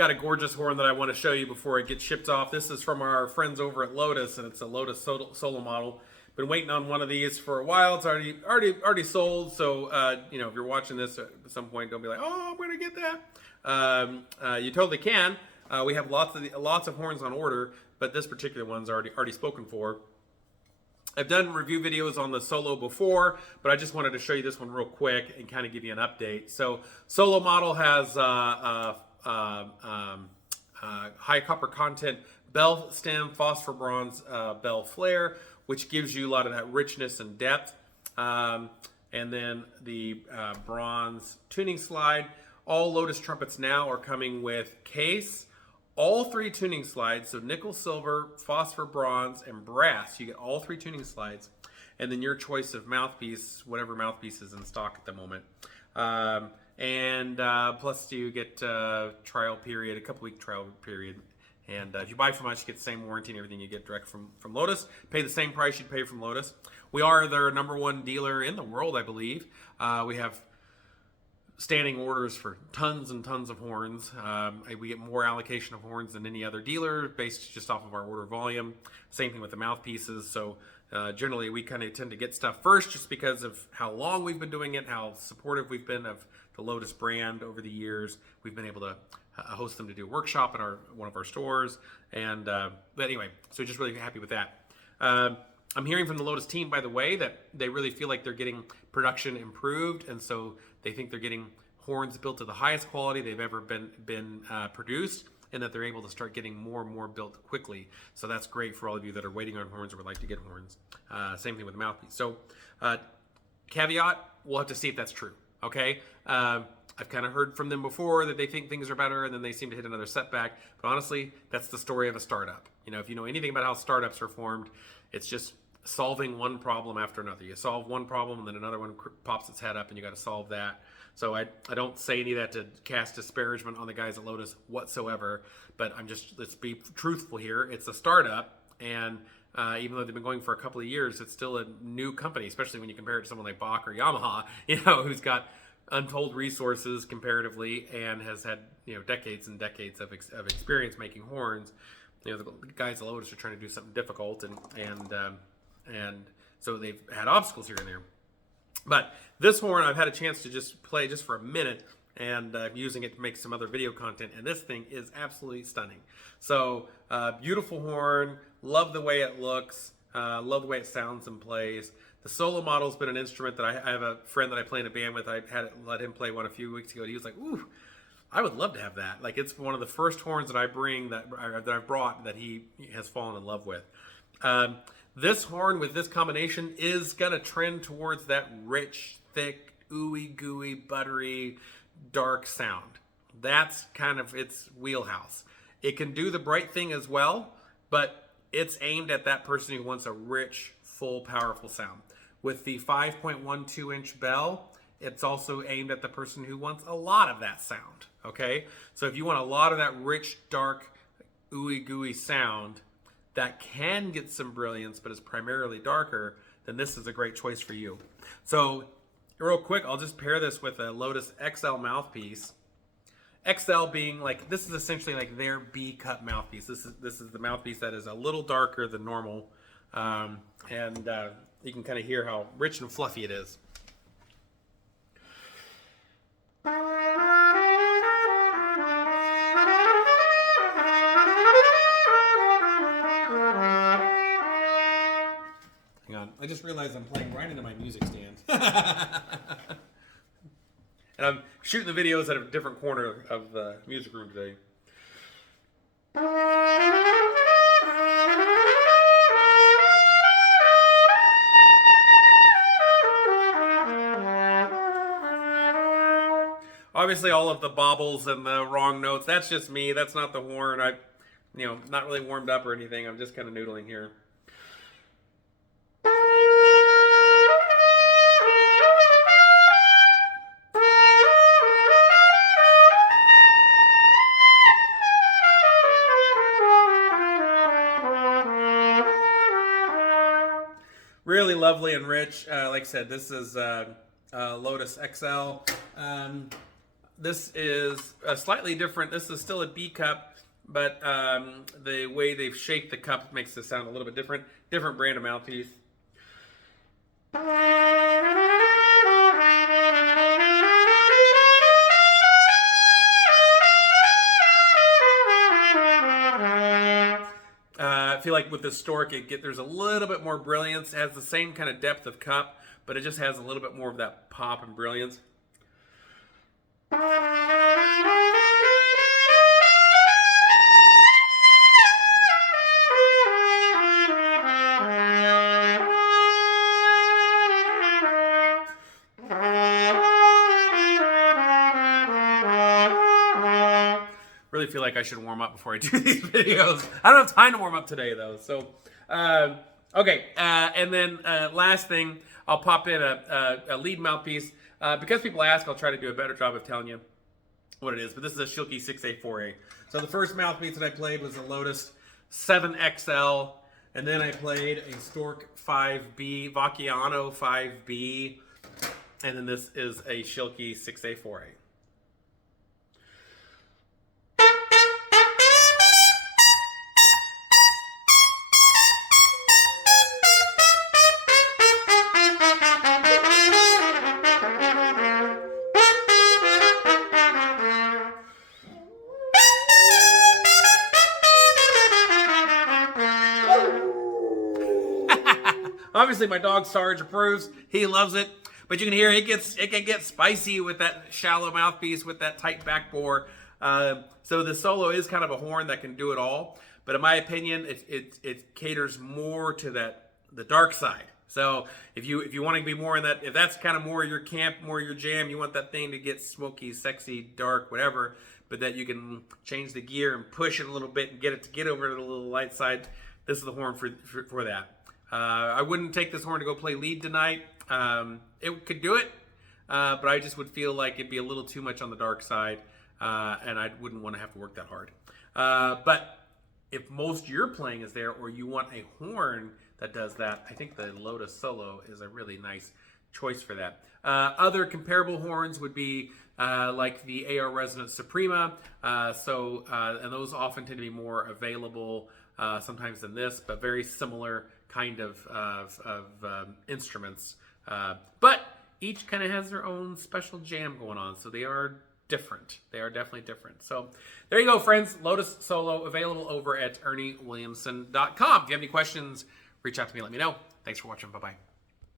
got a gorgeous horn that I want to show you before it gets shipped off. This is from our friends over at Lotus, and it's a Lotus solo model. Been waiting on one of these for a while. It's already sold. So you know, if you're watching this at some point, don't be like, oh, I'm gonna get that. You totally can. We have lots of horns on order, but this particular one's already spoken for. I've done review videos on the Solo before, but I just wanted to show you this one real quick and kind of give you an update. So Solo model has high copper content bell stem, phosphor bronze bell flare, which gives you a lot of that richness and depth. And then the bronze tuning slide. All Lotus trumpets now are coming with case. All 3 tuning slides, so nickel, silver, phosphor, bronze, and brass. You get all 3 tuning slides, and then your choice of mouthpiece, whatever mouthpiece is in stock at the moment. Plus you get trial period, a couple-week trial period. And if you buy from us, you get the same warranty and everything you get direct from Lotus. Pay the same price you'd pay from Lotus. We are their #1 dealer in the world, I believe. We have standing orders for tons and tons of horns. We get more allocation of horns than any other dealer based just off of our order volume. Same thing with the mouthpieces. So generally we kind of tend to get stuff first just because of how long we've been doing it, how supportive we've been of the Lotus brand over the years. We've been able to host them to do a workshop in one of our stores. But anyway, so just really happy with that. I'm hearing from the Lotus team, by the way, that they really feel like they're getting production improved, and so they think they're getting horns built to the highest quality they've ever been produced, and that they're able to start getting more and more built quickly. So that's great for all of you that are waiting on horns or would like to get horns. Same thing with the mouthpiece. So caveat, we'll have to see if that's true, okay? I've kind of heard from them before that they think things are better, and then they seem to hit another setback. But honestly, that's the story of a startup. You know, if you know anything about how startups are formed, it's just solving one problem after another. You solve one problem, and then another one pops its head up, and you got to solve that. So I don't say any of that to cast disparagement on the guys at Lotus whatsoever, but let's be truthful here. It's a startup, and even though they've been going for a couple of years, it's still a new company, especially when you compare it to someone like Bach or Yamaha, you know, who's got untold resources comparatively and has had, you know, decades and decades of experience making horns. You know, the guys at Lotus are trying to do something difficult, and so they've had obstacles here and there. But this horn, I've had a chance to just play just for a minute, and using it to make some other video content, and this thing is absolutely stunning. So beautiful horn, love the way it looks, love the way it sounds and plays. The Solo model's been an instrument that I have a friend that I play in a band with. I let him play one a few weeks ago, and he was like, ooh, I would love to have that. Like, it's one of the first horns that I bring that I've brought that he has fallen in love with. This horn with this combination is going to trend towards that rich, thick, ooey gooey, buttery, dark sound. That's kind of its wheelhouse. It can do the bright thing as well, but it's aimed at that person who wants a rich, full, powerful sound. With the 5.12-inch bell, it's also aimed at the person who wants a lot of that sound, okay? So if you want a lot of that rich, dark, ooey gooey sound that can get some brilliance but is primarily darker, then this is a great choice for you. So real quick, I'll just pair this with a Lotus XL mouthpiece. XL being like, this is essentially like their B-cut mouthpiece. This is the mouthpiece that is a little darker than normal, and you can kind of hear how rich and fluffy it is. Hang on, I just realized I'm playing right into my music stand. And I'm shooting the videos at a different corner of the music room today. Obviously, all of the bobbles and the wrong notes, that's just me. That's not the horn. Not really warmed up or anything. I'm just kind of noodling here. Really lovely and rich. Like I said, this is Lotus XL. this is a slightly different. This is still a B cup, but the way they've shaped the cup makes it sound a little bit different. Different brand of mouthpiece. I feel like with the Stork, there's a little bit more brilliance. It has the same kind of depth of cup, but it just has a little bit more of that pop and brilliance. Really feel like I should warm up before I do these videos. I don't have time to warm up today, though. So, okay. And then last thing, I'll pop in a lead mouthpiece. Because people ask, I'll try to do a better job of telling you what it is. But this is a Schilke 6A4A. So the first mouthpiece that I played was a Lotus 7XL. And then I played a Stork 5B, Vacchiano 5B. And then this is a Schilke 6A4A. Obviously, my dog Sarge approves. He loves it. But you can hear it can get spicy with that shallow mouthpiece with that tight back bore. So the solo is kind of a horn that can do it all. But in my opinion, it caters more to the dark side. So if you want to be more in that, if that's kind of more your camp, more your jam, you want that thing to get smoky, sexy, dark, whatever, but that you can change the gear and push it a little bit and get it to get over to the little light side. This is the horn for that. I wouldn't take this horn to go play lead tonight. It could do it, but I just would feel like it'd be a little too much on the dark side, and I wouldn't want to have to work that hard. But if most you're playing is there, or you want a horn that does that, I think the Lotus Solo is a really nice choice for that. Other comparable horns would be like the AR Resonance Suprema, and those often tend to be more available sometimes than this, but very similar kind of instruments. But each kind of has their own special jam going on, so they are different. They are definitely different. So there you go, friends. Lotus Solo available over at ErnieWilliamson.com. If you have any questions, reach out to me. Let me know. Thanks for watching. Bye-bye.